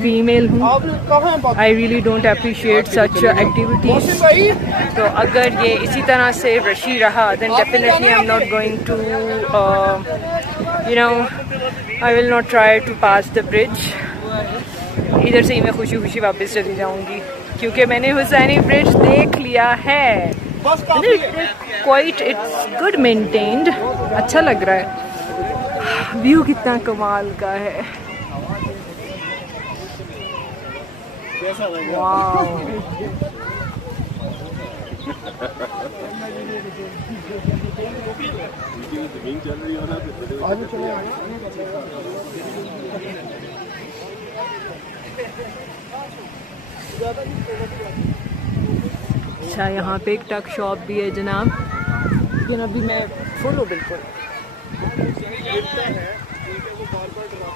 Female हूँ, I really don't appreciate such activities. तो अगर ये इसी तरह से रशी रहा then definitely I am not going to you know I will not try to pass the bridge. इधर से ही मैं खुशी खुशी वापस चली जाऊँगी क्योंकि मैंने हुसैनी ब्रिज देख लिया है। क्वाइट इट्स गुड मेंटेन्ड, अच्छा लग रहा है। व्यू कितना कमाल का है, वाव। अच्छा यहाँ पे एक टक शॉप भी है जनाब, लेकिन अभी मैं फुल हूँ बिल्कुल।